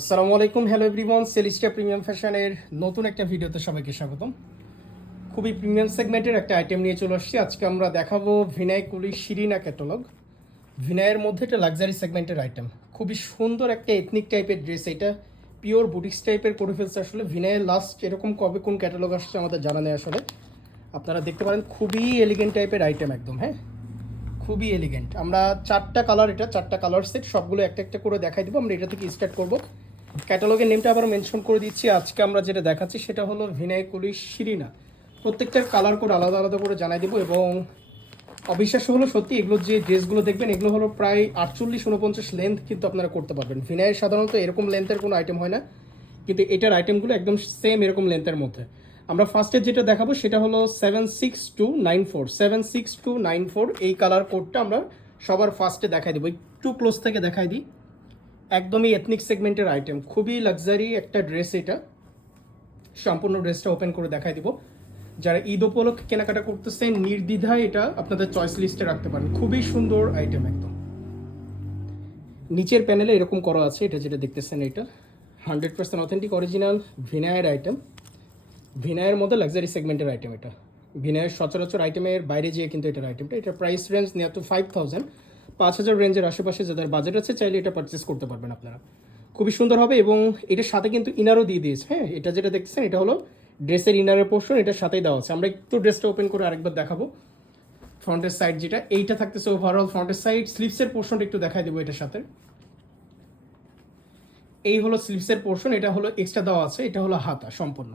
আসসালামু আলাইকুম hello everyone সেলিস্টা premium ফ্যাশনের নতুন একটা ভিডিওতে সবাইকে স্বাগতম। খুবই প্রিমিয়াম সেগমেন্টের একটা আইটেম নিয়ে চলে আসছি। আজকে আমরা দেখাবো ভিনাই কুলি শিরিনা ক্যাটালগ ভিনায়ের মধ্যে একটা লাক্সারি সেগমেন্টের আইটেম খুবই সুন্দর একটা এথনিক টাইপের ড্রেস এটা। পিওর বুটিক্স টাইপের করে ফেলছে আসলে ভিনায়ের লাস্ট এরকম কবে কোন ক্যাটালগ আসছে আমাদের জানা নেই আসলে। আপনারা দেখতে পারেন, খুবই এলিগেন্ট টাইপের আইটেম একদম হ্যাঁ? খুবই এলিগেন্ট আমরা চারটা কালার এটা, চারটা কালার সেট সবগুলো একটা একটা করে দেখাই দেবো। আমরা এটা থেকে স্টার্ট করব। ক্যাটালগের নেমটা আবার মেনশন করে দিচ্ছি। আজকে আমরা যেটা দেখাচ্ছি সেটা হলো ভিনাই কুলি শিরিনা প্রত্যেকটার কালার কোড আলাদা আলাদা করে জানাই দেবো এবং অবিশ্বাস্য হলো সত্যি এগুলো যে ড্রেসগুলো দেখবেন, এগুলো হলো প্রায় আটচল্লিশ উনপঞ্চাশ লেন্থ কিন্তু আপনারা করতে পারবেন। ভিনাইয়ের সাধারণত এরকম লেন্থের কোনো আইটেম হয় না, কিন্তু এটার আইটেমগুলো একদম সেম এরকম লেন্থের মধ্যে। আমরা ফার্স্টে যেটা দেখাবো সেটা হলো seven six two nine four seven six two nine four এই কালার কোডটা আমরা সবার ফার্স্টে দেখাই দেবো। একটু ক্লোজ থেকে দেখাই দিই। একদমই এথনিক সেগমেন্টের আইটেম খুবই লাক্সারি একটা ড্রেস এটা। সম্পূর্ণ ড্রেসটা ওপেন করে দেখাই দিব। যারা ঈদ উপলক্ষে কেনাকাটা করতেছেন, নির্দ্বিধায় এটা আপনাদের চয়েস লিস্টে রাখতে পারেন। খুবই সুন্দর আইটেম একদম। নিচের প্যানেলে এরকম করা আছে, এটা যেটা দেখতেছেন এটা। হান্ড্রেড পার্সেন্ট অথেন্টিক অরিজিনাল ভিনায়ের আইটেম ভিনায়ের মধ্যে লাক্সারি সেগমেন্টের আইটেম এটা। ভিনায়ের সচরাচর আইটেমের বাইরে যেয়ে কিন্তু এটার আইটেমটা এটার প্রাইস রেঞ্জ নিয়ে তো ফাইভ থাউজেন্ড পাঁচ হাজার রেঞ্জের আশেপাশে যাদের বাজেট আছে, চাইলে এটা পারচেস করতে পারবেন আপনারা। খুবই সুন্দর হবে এবং এটার সাথে কিন্তু ইনারও দিয়ে দিয়েছে। হ্যাঁ এটা যেটা দেখতেছেন, এটা হলো ড্রেসের ইনারের পোর্শন এটার সাথেই দেওয়া আছে। আমরা একটু ড্রেসটা ওপেন করে আরেকবার দেখাবো। ফ্রন্টের সাইড যেটা, এইটা থাকতেছে ওভারঅল ফ্রন্টের সাইড স্লিপসের পোর্শনটা একটু দেখাই দেবো এটার সাথে। এই হলো স্লিপসের পোর্শন এটা হলো এক্সট্রা দেওয়া আছে, এটা হলো হাতা সম্পূর্ণ।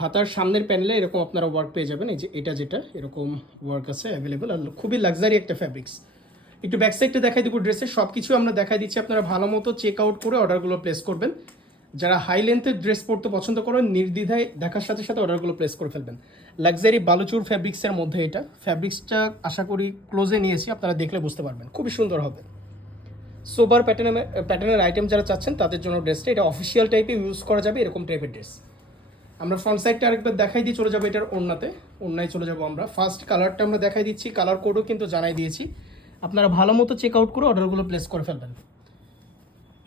হাতার সামনের প্যানেলে এরকম আপনারা ওয়ার্ক পেয়ে যাবেন, এই যে এটা যেটা, এরকম ওয়ার্ক আছে অ্যাভেলেবেল আর খুবই লাক্সারি একটা ফ্যাব্রিক্স একটু ব্যাক সাইডটা দেখাই দেবো ড্রেসের সব কিছু আমরা দেখাই দিচ্ছি। আপনারা ভালো মতো চেক আউট করে অর্ডারগুলো প্লেস করবেন। যারা হাই লেন্থের ড্রেস পরতে পছন্দ করেন, নির্দ্বিধায় দেখার সাথে সাথে অর্ডারগুলো প্লেস করে ফেলবেন। লাক্সারি বালুচুর ফ্যাব্রিক্সের মধ্যে এটা। ফ্যাব্রিক্সটা আশা করি ক্লোজে নিয়েছি। আপনারা দেখলে বুঝতে পারবেন। খুবই সুন্দর হবে। সোবার প্যাটার্নে প্যাটার্নের আইটেম যারা চাচ্ছেন, তাদের জন্য ড্রেসটা এটা অফিসিয়াল টাইপে ইউজ করা যাবে এরকম টাইপের ড্রেস আমরা ফ্রন্ট সাইডটা আরেকবার দেখাই দিয়ে চলে যাব এটার ওড়নাতে। ওড়নায় চলে যাব আমরা। ফার্স্ট কালারটা আমরা দেখাই দিচ্ছি। কালার কোডও কিন্তু জানাই দিয়েছি। আপনারা ভালো মতো চেক আউট করে অর্ডারগুলো প্লেস করে ফেলবেন।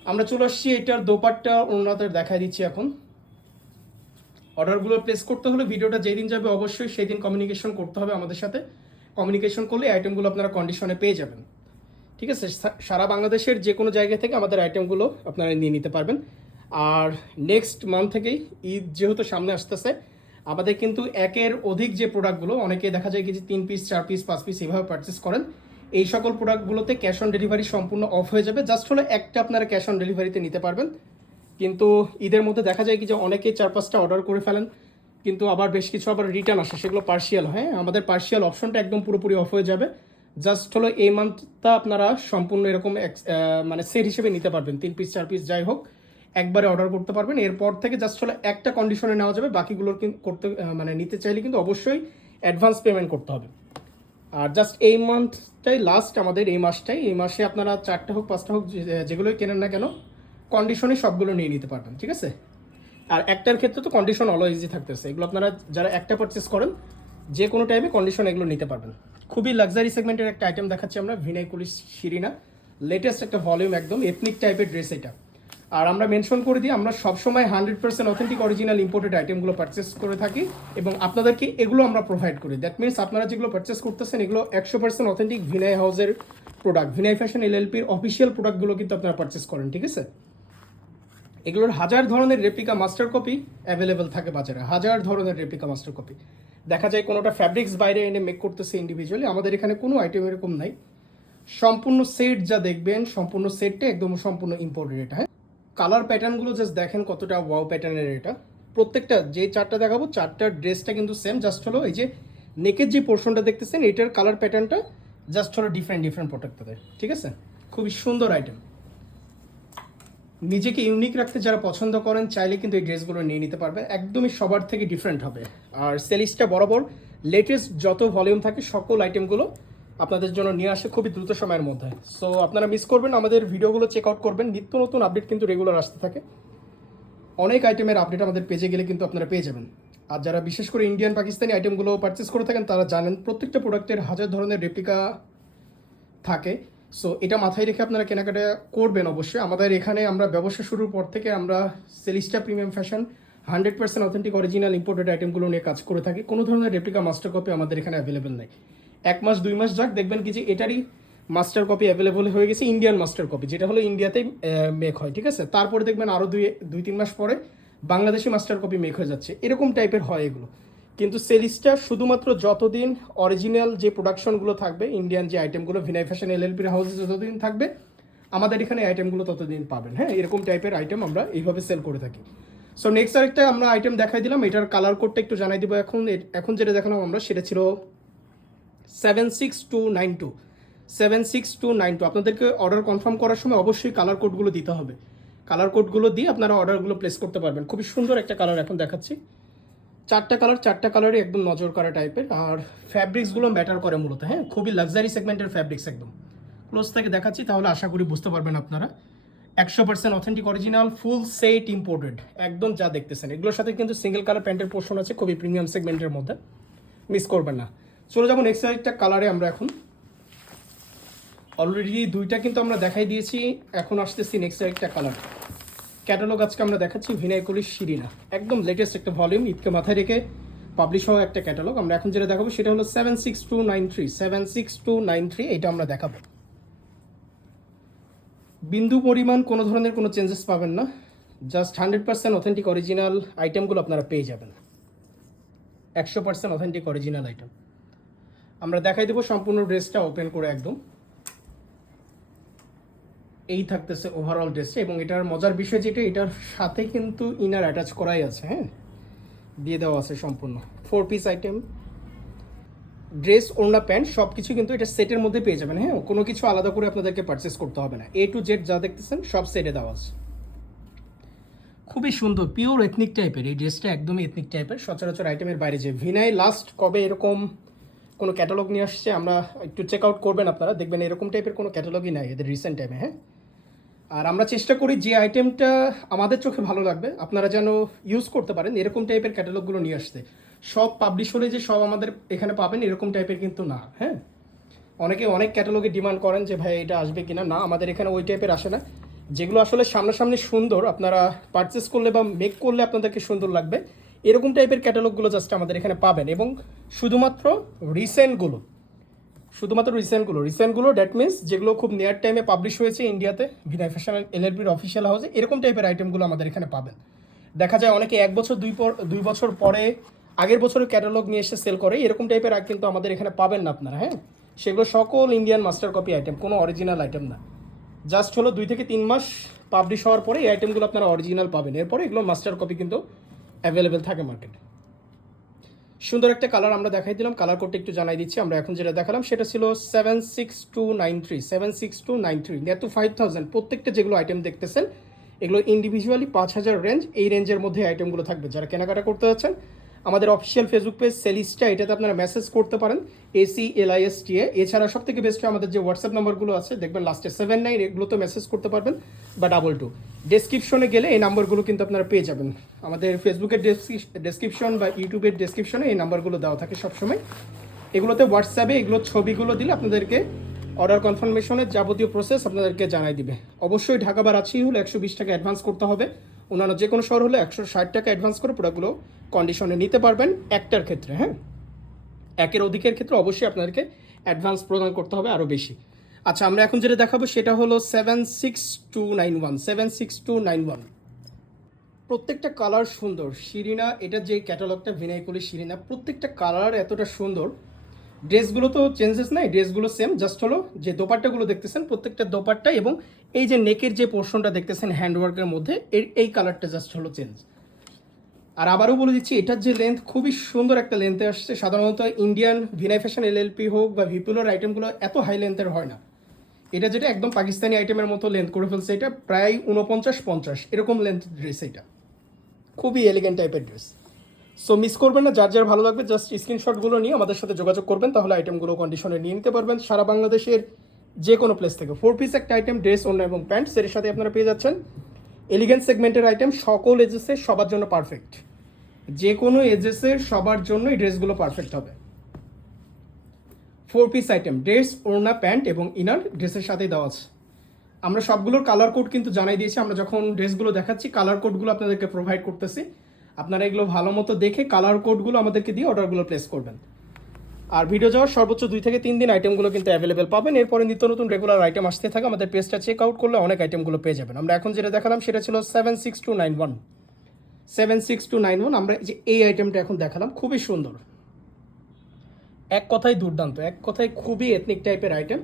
আমরা চলে আসছি, এটার দোপাট্টা ওড়নাতে দেখাই দিচ্ছি এখন। অর্ডারগুলো প্লেস করতে হলে ভিডিওটা যেদিন যাবে অবশ্যই সেই দিন কমিউনিকেশন করতে হবে আমাদের সাথে। কমিউনিকেশন করলে আইটেমগুলো আপনারা কন্ডিশনে পেয়ে যাবেন। ঠিক আছে? সারা বাংলাদেশের যে কোনো জায়গা থেকে আমাদের আইটেমগুলো আপনারা নিয়ে নিতে পারবেন। আর নেক্সট মান্থ থেকেই ঈদ যেহেতু সামনে আসতেছে, আমাদের কিন্তু একের অধিক যে প্রোডাক্টগুলো অনেকে দেখা যায় কি যে তিন পিস চার পিস পাঁচ পিস এভাবে পারচেস করেন। এই সকল প্রোডাক্টগুলোতে ক্যাশ অন ডেলিভারি সম্পূর্ণ অফ হয়ে যাবে। জাস্ট হলো একটা আপনারা ক্যাশ অন ডেলিভারিতে নিতে পারবেন। কিন্তু ঈদের মধ্যে দেখা যায় কি যে অনেকেই চার পাঁচটা অর্ডার করে ফেলেন। কিন্তু আবার বেশ কিছু আবার রিটার্ন আসে, সেগুলো পার্শিয়াল হয়? আমাদের পার্শিয়াল অপশনটা একদম পুরোপুরি অফ হয়ে যাবে। জাস্ট হলো এই মান্থটা আপনারা সম্পূর্ণ এরকম মানে সেট হিসেবে নিতে পারবেন। তিন পিস চার পিস যাই হোক, একবারে অর্ডার করতে পারবেন। এরপর থেকে জাস্ট হলো একটা কন্ডিশনে নেওয়া যাবে। বাকিগুলোর করতে মানে নিতে চাইলে কিন্তু অবশ্যই অ্যাডভান্স পেমেন্ট করতে হবে। আর জাস্ট এই মান্থটাই লাস্ট আমাদের এই মাসটাই। এই মাসে আপনারা চারটা হোক, পাঁচটা হোক যেগুলোই কেনেন না কেন কন্ডিশনে সবগুলো নিয়ে নিতে পারবেন, ঠিক আছে? আর একটার ক্ষেত্রে তো কন্ডিশন অলওয়েজই থাকতেছে। এগুলো আপনারা যারা একটা পারচেস করেন, যে কোনো টাইমে কন্ডিশন এগুলো নিতে পারবেন। খুবই লাক্সারি সেগমেন্টের একটা আইটেম দেখাচ্ছি আমরা ভিনাই কুলি শিরিনা লেটেস্ট একটা ভলিউম একদম এথনিক টাইপের ড্রেস এটা। আর আমরা মেনশন করে দিই, আমরা সবসময় hundred percent authentic original imported আইটেমগুলো পারচেস করে থাকি এবং আপনাদেরকে এগুলো আমরা প্রোভাইড করি। দ্যাট মিনস আপনারা যেগুলো পারচেস করতেছেন, এগুলো একশো পার্সেন্ট অথেন্টিক ভিনাই হাউসের প্রোডাক্ট ভিনাই ফ্যাশন এলএলপির অফিসিয়াল প্রোডাক্টগুলো কিন্তু আপনারা পারচেস করেন, ঠিক আছে? এগুলোর হাজার ধরনের রেপ্লিকা মাস্টার কপি অ্যাভেলেবেল থাকে বাজারে, হাজার ধরনের রেপ্লিকা মাস্টার কপি দেখা যায় কোনোটা ফ্যাব্রিক্স বাইরে এনে মেক করতেছে ইন্ডিভিজুয়ালি আমাদের এখানে কোনো আইটেম এরকম নাই। সম্পূর্ণ সেট যা দেখবেন, সম্পূর্ণ সেটটা একদম সম্পূর্ণ ইম্পোর্টেড এটা হ্যাঁ? কালার প্যাটার্নগুলো জাস্ট দেখেন কতটা ওয়াও প্যাটার্নের এটা। প্রত্যেকটা যে চারটা দেখাবো, চারটার ড্রেসটা কিন্তু সেম জাস্ট হলো এই যে নেকের যে পোর্শনটা দেখতেছেন, এটার কালার প্যাটার্নটা জাস্ট হলো ডিফারেন্ট ডিফারেন্ট প্রোডাক্ট তাদের, ঠিক আছে? খুবই সুন্দর আইটেম নিজেকে ইউনিক রাখতে যারা পছন্দ করেন, চাইলে কিন্তু এই ড্রেসগুলো নিয়ে নিতে পারবে। একদমই সবার থেকে ডিফারেন্ট হবে। আর সেলিসটা বরাবর লেটেস্ট যত ভলিউম থাকে, সকল আইটেমগুলো আপনাদের জন্য নিয়ে আসে খুবই দ্রুত সময়ের মধ্যে। সো আপনারা মিস করবেন, আমাদের ভিডিওগুলো চেক আউট করবেন। নিত্য নতুন আপডেট কিন্তু রেগুলার আসতে থাকে। অনেক আইটেমের আপডেট আমাদের পেজে গেলে কিন্তু আপনারা পেয়ে যাবেন। আর যারা বিশেষ করে ইন্ডিয়ান পাকিস্তানি আইটেমগুলো পারচেস করে থাকেন, তারা জানেন প্রত্যেকটা প্রোডাক্টের হাজার ধরনের রেপ্লিকা থাকে। সো এটা মাথায় রেখে আপনারা কেনাকাটা করবেন অবশ্যই। আমাদের এখানে আমরা ব্যবসা শুরুর পর থেকে আমরা সেলিস্টা premium fashion hundred percent authentic original imported আইটেমগুলো নিয়ে কাজ করে থাকি। কোনো ধরনের রেপ্লিকা মাস্টার কপি আমাদের এখানে অ্যাভেলেবেল নেই। এক মাস, দুই মাস যাক, দেখবেন কি যে এটারই মাস্টার কপি অ্যাভেলেবল হয়ে গেছে ইন্ডিয়ান মাস্টার কপি যেটা হলো ইন্ডিয়াতেই মেক হয়, ঠিক আছে? তারপরে দেখবেন আরও দুই দুই, তিন মাস পরে বাংলাদেশি মাস্টার কপি মেক হয়ে যাচ্ছে। এরকম টাইপের হয় এগুলো। কিন্তু সেলিসটা শুধুমাত্র যতদিন অরিজিনাল যে প্রোডাকশনগুলো থাকবে ইন্ডিয়ান যে আইটেমগুলো ভিনাই ফ্যাশন এলএলপির হাউসে যতদিন থাকবে, আমাদের এখানে আইটেমগুলো ততদিন পাবেন হ্যাঁ? এরকম টাইপের আইটেম আমরা এইভাবে সেল করে থাকি। সো নেক্সট আরেকটা আমরা আইটেম দেখাই দিলাম, এটার কালার কোডটা একটু জানাই দিব। এখন এখন যেটা দেখালাম আমরা, সেটা ছিল seven six two nine two seven six two nine two আপনাদেরকে অর্ডার কনফার্ম করার সময় অবশ্যই কালার কোডগুলো দিতে হবে। কালার কোডগুলো দিয়ে আপনারা অর্ডারগুলো প্লেস করতে পারবেন। খুবই সুন্দর একটা কালার এখন দেখাচ্ছি। চারটা কালার চারটা কালারই একদম নজর করা টাইপের আর ফ্যাব্রিক্সগুলো ম্যাটার করে মূলত হ্যাঁ? খুবই লাক্সারি সেগমেন্টের ফ্যাব্রিক্স একদম। ক্লোজ থেকে দেখাচ্ছি, তাহলে আশা করি বুঝতে পারবেন আপনারা। একশো percent authentic original full set imported একদম যা দেখতেছেন। এগুলোর সাথে কিন্তু সিঙ্গেল কালার প্যান্টের পোর্শন আছে, খুবই প্রিমিয়াম সেগমেন্টের মধ্যে। মিস করবেন না। চলে যাব নেক্সট আরেকটা কালারে আমরা এখন। অলরেডি দুইটা কিন্তু আমরা দেখাই দিয়েছি, এখন আসতেছি নেক্সট আরেকটা কালার ক্যাটালগ আজকে আমরা দেখাচ্ছি ভিনাইকুলির শিরিনা একদম লেটেস্ট একটা ভলিউম ঈদকে মাথায় রেখে পাবলিশ হওয়া একটা ক্যাটালগ আমরা এখন যেটা দেখাবো সেটা হলো seven six two nine three seven six two nine three এটা আমরা দেখাবো। বিন্দু পরিমাণ কোনো ধরনের কোনো চেঞ্জেস পাবেন না। Just hundred percent authentic original আইটেমগুলো আপনারা পেয়ে যাবেন। একশো পার্সেন্ট অথেন্টিক অরিজিনাল আইটেম আমরা দেখাই দেবো সম্পূর্ণ ড্রেসটা ওপেন করে একদম। এই থাকতেছে ওভারঅল ড্রেসটা এবং এটার মজার বিষয় যেটা, এটার সাথে কিন্তু ইনার অ্যাটাচ করাই আছে হ্যাঁ? দিয়ে দেওয়া আছে সম্পূর্ণ। ফোর পিস আইটেম ড্রেস ওড়না প্যান্ট সব কিছু কিন্তু এটা সেটের মধ্যে পেয়ে যাবেন হ্যাঁ? কোনো কিছু আলাদা করে আপনাদেরকে পারচেস করতে হবে না। এ টু জেড যা দেখতেছেন, সব সেটে দেওয়া আছে। খুবই সুন্দর পিওর এথনিক টাইপের এই ড্রেসটা একদমই এথনিক টাইপের সচরাচর আইটেমের বাইরে যে ভিনাই লাস্ট কবে এরকম কোনো ক্যাটালগ নিয়ে আসছে, আমরা একটু চেক আউট করবেন আপনারা, দেখবেন এরকম টাইপের কোনো ক্যাটালগই নাই এদের রিসেন্ট টাইমে হ্যাঁ? আর আমরা চেষ্টা করি যে আইটেমটা আমাদের চোখে ভালো লাগবে, আপনারা যেন ইউজ করতে পারেন, এরকম টাইপের ক্যাটালগুলো নিয়ে আসতে। সব পাবলিশ হলে যে সব আমাদের এখানে পাবেন, এরকম টাইপের কিন্তু না হ্যাঁ? অনেকে অনেক ক্যাটালগে ডিমান্ড করেন যে, ভাই, এটা আসবে কিনা? না, আমাদের এখানে ওই টাইপের আসে না। যেগুলো আসলে সামনাসামনি সুন্দর, আপনারা পারচেস করলে বা মেক করলে আপনাদেরকে সুন্দর লাগবে। এরকম টাইপের ক্যাটালগুলো জাস্ট আমাদের এখানে পাবেন এবং শুধুমাত্র রিসেন্টগুলো শুধুমাত্র রিসেন্টগুলো রিসেন্টগুলো দ্যাট মিনস যেগুলো খুব নিয়ার টাইমে পাবলিশ হয়েছে ইন্ডিয়াতে ভিনাই ফ্যাশন এলএলবির অফিসিয়াল হাউসে এরকম টাইপের আইটেমগুলো আমাদের এখানে পাবেন। দেখা যায় অনেকে এক বছর, দুই পর, দুই বছর পরে আগের বছরের ক্যাটালগ নিয়ে এসে সেল করে, এরকম টাইপের কিন্তু আমাদের এখানে পাবেন না আপনারা হ্যাঁ? সেগুলো সকল ইন্ডিয়ান মাস্টার কপি আইটেম কোনো অরিজিনাল আইটেম না। জাস্ট হলো দুই থেকে তিন মাস পাবলিশ হওয়ার পরে এই আইটেমগুলো আপনারা অরিজিনাল পাবেন। এরপরে এগুলো মাস্টার কপি কিন্তু অ্যাভেলেবেল থাকে মার্কেটে সুন্দর একটা কালার আমরা দেখাই দিলাম। কালার কোডটা একটু জানাই দিচ্ছি। আমরা এখন যেটা দেখালাম, সেটা ছিল seven six two nine three seven six two nine three নেতো five thousand প্রত্যেকটা যেগুলো আইটেম দেখতেছেন, এগুলো ইন্ডিভিজুয়ালি পাঁচ হাজার রেঞ্জ এই রেঞ্জের মধ্যে আইটেমগুলো থাকবে। যারা কেনাকাটা করতে যাচ্ছেন আমাদের অফিসিয়াল ফেসবুক পেজ সেলিস্টা এটাতে আপনারা মেসেজ করতে পারেন এসি এলআইএস টিএ এছাড়া সব থেকে বেস্ট আমাদের যে হোয়াটসঅ্যাপ নম্বরগুলো আছে, দেখবেন লাস্টে সেভেন নাইন এগুলোতে মেসেজ করতে পারবেন, বা ডাবল টু ডেসক্রিপশনে গেলে এই নাম্বারগুলো কিন্তু আপনারা পেয়ে যাবেন। আমাদের ফেসবুকের ডেসক্রিপশন বা ইউটিউবের ডেসক্রিপশনে এই নাম্বারগুলো দেওয়া থাকে সবসময়। এগুলোতে হোয়াটসঅ্যাপে এগুলো ছবিগুলো দিলে আপনাদেরকে অর্ডার কনফার্মেশনের যাবতীয় প্রসেস আপনাদেরকে জানাই দিবে। অবশ্যই ঢাকা বা রাঁচি হলে একশো বিশ টাকা অ্যাডভান্স করতে হবে। অন্যান্য যে কোনো শহর হলে একশো ষাট টাকা অ্যাডভান্স করে প্রোডাক্টগুলো কন্ডিশনে নিতে পারবেন একটার ক্ষেত্রে হ্যাঁ? একের অধিকের ক্ষেত্রে অবশ্যই আপনাদেরকে অ্যাডভান্স প্রদান করতে হবে আরও বেশি। আচ্ছা আমরা এখন যেটা দেখাবো সেটা হলো seven six two nine one seven six two nine one প্রত্যেকটা কালার সুন্দর। শিরিনা, এটা যে ক্যাটালগটা ভিনাইকুলি শিরিনা, প্রত্যেকটা কালার এতটা সুন্দর। ড্রেসগুলো তো চেঞ্জেস নাই, ড্রেসগুলো সেম জাস্ট হলো যে দোপাট্টাগুলো দেখতেছেন, প্রত্যেকটা দোপাট্টা এবং এই যে নেকের যে পোর্শনটা দেখতেছেন হ্যান্ডওয়ার্কের মধ্যে, এর, এই কালারটা জাস্ট হলো চেঞ্জ আর আবারও বলে দিচ্ছি, এটার যে লেন্থ খুবই সুন্দর একটা লেন্থে আসছে। সাধারণত ইন্ডিয়ান ভিনাই ফ্যাশন এলএলপি হোক বা ভিপুলোর আইটেমগুলো এত হাই লেন্থের হয় না। এটা যেটা একদম পাকিস্তানি আইটেমের মতো লেন্থ করে ফেলছে, এটা প্রায় উনপঞ্চাশ পঞ্চাশ, এরকম লেন্থ ড্রেস এটা। খুবই এলিগেন্ট টাইপের ড্রেস সো মিস করবেন না, যার যার ভালো লাগবে জাস্ট স্ক্রিনশটগুলো নিয়ে আমাদের সাথে যোগাযোগ করবেন, তাহলে আইটেমগুলো কন্ডিশনে নিয়ে নিতে পারবেন। সারা বাংলাদেশের যে কোনো প্লেস থেকে। ফোর পিস একটা আইটেম ড্রেস অন্য এবং প্যান্ট এর সাথে আপনারা পেয়ে যাচ্ছেন। এলিগেন্ট সেগমেন্টের আইটেম সকল এজেসের সবার জন্য পারফেক্ট যে কোনো এজেসের সবার জন্য এই ড্রেসগুলো পারফেক্ট হবে। ফোর পিস আইটেম ড্রেস ওড়না প্যান্ট এবং ইনার ড্রেসের সাথেই দেওয়া আছে। আমরা সবগুলোর কালার কোড কিন্তু জানাই দিয়েছি। আমরা যখন ড্রেসগুলো দেখাচ্ছি কালার কোডগুলো আপনাদেরকে প্রোভাইড করতেছি। আপনারা এগুলো ভালো মতো দেখে কালার কোডগুলো আমাদেরকে দিয়ে অর্ডারগুলো প্লেস করবেন। আর ভিডিও যাওয়ার সর্বোচ্চ দুই থেকে তিন দিন আইটেমগুলো কিন্তু অ্যাভেলেবেল পাবেন। এরপরে নিত্য নতুন রেগুলার আইটেম আসতে থাকে। আমাদের পেজটা চেক আউট করলে অনেক আইটেমগুলো পেয়ে যাবেন। আমরা এখন যেটা দেখালাম, সেটা ছিল seven six two nine one seven six two nine one আমরা যে এই আইটেমটা এখন দেখালাম, খুবই সুন্দর। এক কথায় দুর্দান্ত, এক কথায় খুবই এথনিক টাইপের আইটেম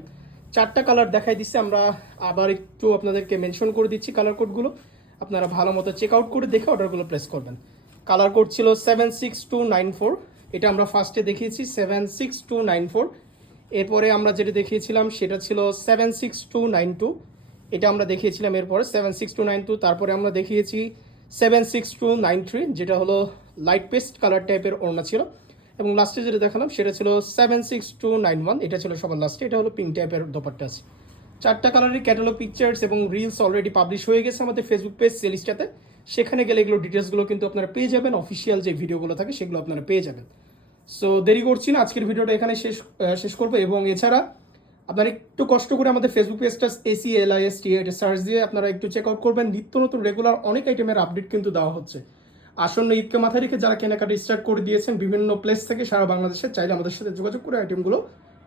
চারটা কালার দেখাই দিচ্ছে, আমরা আবার একটু আপনাদেরকে মেনশন করে দিচ্ছি কালার কোডগুলো আপনারা ভালো মতো চেক আউট করে দেখে অর্ডারগুলো প্লেস করবেন। কালার কোড ছিল seven six two nine four এটা আমরা ফার্স্টে দেখিয়েছি seven six two nine four এরপরে আমরা যেটা দেখিয়েছিলাম, সেটা ছিল seven six two nine two এটা আমরা দেখিয়েছিলাম এরপরে seven six two nine two তারপরে আমরা দেখিয়েছি seven six two nine three যেটা হলো লাইট পেস্ট কালার টাইপের ওড়না ছিল। এবং লাস্টে যেটা দেখালাম, সেটা ছিল seven six two nine one এটা ছিল সবার লাস্টে এটা হলো পিঙ্ক টাইপের দোপাট্টা আছে। চারটা কালারের ক্যাটালগ পিকচার্স এবং রিলস অলরেডি পাবলিশ হয়ে গেছে আমাদের ফেসবুক পেজ সেলিস্টাতে সেখানে গেলে এগুলো ডিটেলসগুলো কিন্তু আপনারা পেয়ে যাবেন। অফিসিয়াল যে ভিডিওগুলো থাকে, সেগুলো আপনারা পেয়ে যাবেন। সো দেরি করছি না, আজকের ভিডিওটা এখানে শেষ শেষ করব। এবং এছাড়া আপনারা একটু কষ্ট করে আমাদের ফেসবুক পেজটা A C L I S T এটা সার্চ দিয়ে আপনারা একটু চেক আউট করবেন। নিত্য নতুন রেগুলার অনেক আইটেমের আপডেট কিন্তু দেওয়া হচ্ছে। আসন্ন ঈদকে মাথায় রেখে যারা কেনাকাটা স্টার্ট করে দিয়েছেন, বিভিন্ন প্লেস থেকে সারা বাংলাদেশে চাইলে আমাদের সাথে যোগাযোগ করে আইটেমগুলো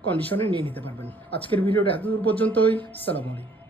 কন্ডিশনে নিয়ে নিতে পারবেন। আজকের ভিডিওটা এতদূর পর্যন্তই। সালাম আলাইকুম।